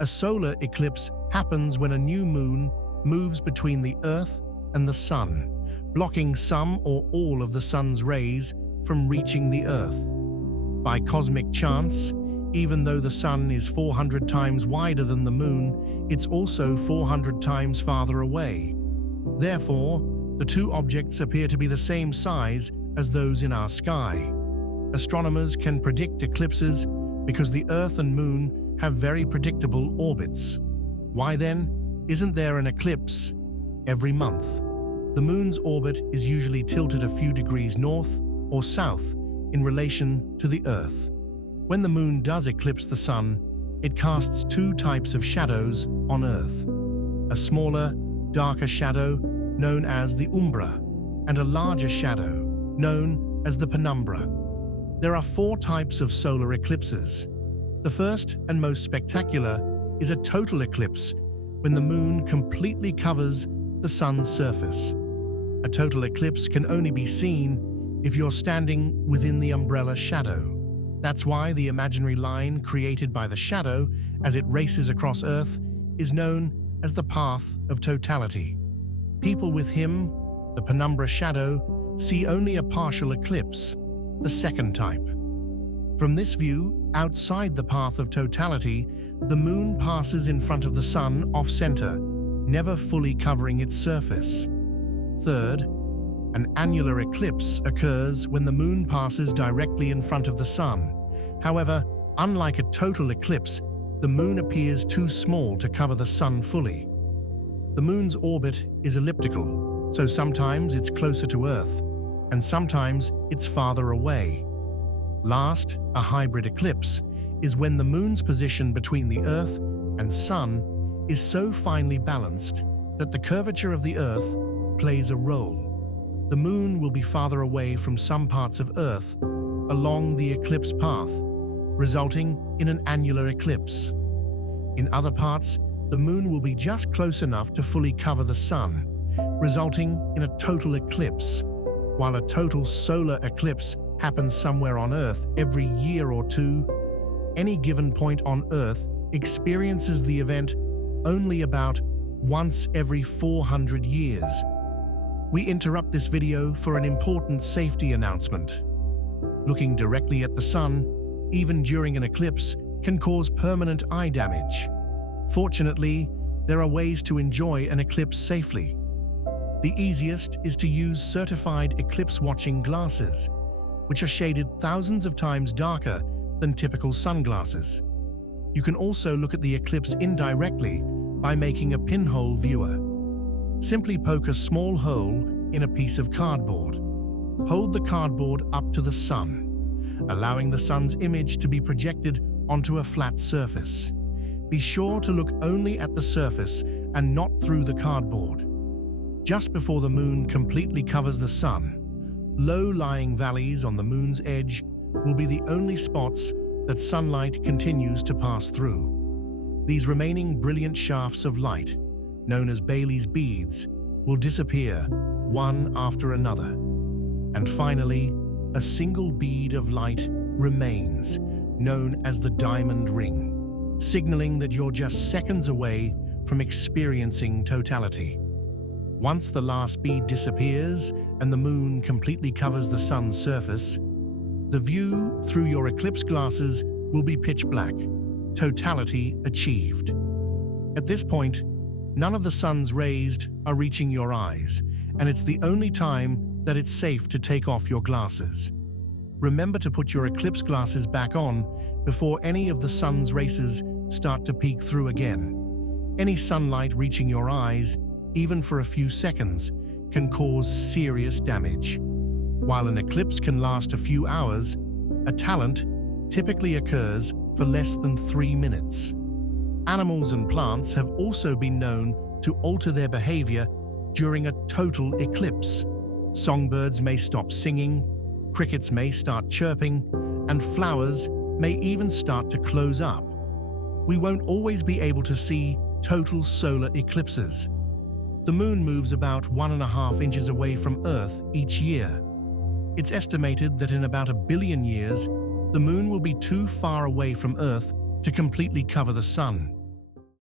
A solar eclipse happens when a new moon moves between the Earth and the Sun, blocking some or all of the Sun's rays from reaching the Earth. By cosmic chance, even though the Sun is 400 times wider than the Moon, it's also 400 times farther away. Therefore, the two objects appear to be the same size as those in our sky. Astronomers can predict eclipses because the Earth and Moon have very predictable orbits. Why then isn't there an eclipse every month? The Moon's orbit is usually tilted a few degrees north or south in relation to the Earth. When the Moon does eclipse the Sun, it casts two types of shadows on Earth: a smaller, darker shadow known as the umbra, and a larger shadow known as the penumbra. There are four types of solar eclipses. The first and most spectacular is a total eclipse, when the Moon completely covers the Sun's surface. A total eclipse can only be seen if you're standing within the umbrella shadow. That's why the imaginary line created by the shadow as it races across Earth is known as the path of totality. People with him, the penumbra shadow, see only a partial eclipse, the second type. From this view, outside the path of totality, the Moon passes in front of the Sun off-center, never fully covering its surface. Third, an annular eclipse occurs when the Moon passes directly in front of the Sun. However, unlike a total eclipse, the Moon appears too small to cover the Sun fully. The Moon's orbit is elliptical, so sometimes it's closer to Earth, and sometimes it's farther away. Last, a hybrid eclipse is when the Moon's position between the Earth and Sun is so finely balanced that the curvature of the Earth plays a role. The Moon will be farther away from some parts of Earth along the eclipse path, resulting in an annular eclipse. In other parts, the Moon will be just close enough to fully cover the Sun, resulting in a total eclipse. While a total solar eclipse happens somewhere on Earth every year or two, any given point on Earth experiences the event only about once every 400 years. We interrupt this video for an important safety announcement. Looking directly at the Sun, even during an eclipse, can cause permanent eye damage. Fortunately, there are ways to enjoy an eclipse safely. The easiest is to use certified eclipse-watching glasses, which are shaded thousands of times darker than typical sunglasses. You can also look at the eclipse indirectly by making a pinhole viewer. Simply poke a small hole in a piece of cardboard. Hold the cardboard up to the Sun, allowing the Sun's image to be projected onto a flat surface. Be sure to look only at the surface and not through the cardboard. Just before the Moon completely covers the Sun, low-lying valleys on the Moon's edge will be the only spots that sunlight continues to pass through. These remaining brilliant shafts of light, known as Bailey's beads, will disappear one after another. And finally, a single bead of light remains, known as the diamond ring, signaling that you're just seconds away from experiencing totality. Once the last bead disappears and the Moon completely covers the Sun's surface, the view through your eclipse glasses will be pitch black, totality achieved. At this point, none of the Sun's rays are reaching your eyes, and it's the only time that it's safe to take off your glasses. Remember to put your eclipse glasses back on before any of the Sun's rays start to peek through again. Any sunlight reaching your eyes, even for a few seconds, can cause serious damage. While an eclipse can last a few hours, a talent typically occurs for less than 3 minutes. Animals and plants have also been known to alter their behavior during a total eclipse. Songbirds may stop singing, crickets may start chirping, and flowers may even start to close up. We won't always be able to see total solar eclipses. The Moon moves about 1.5 inches away from Earth each year. It's estimated that in about 1 billion years, the Moon will be too far away from Earth to completely cover the Sun.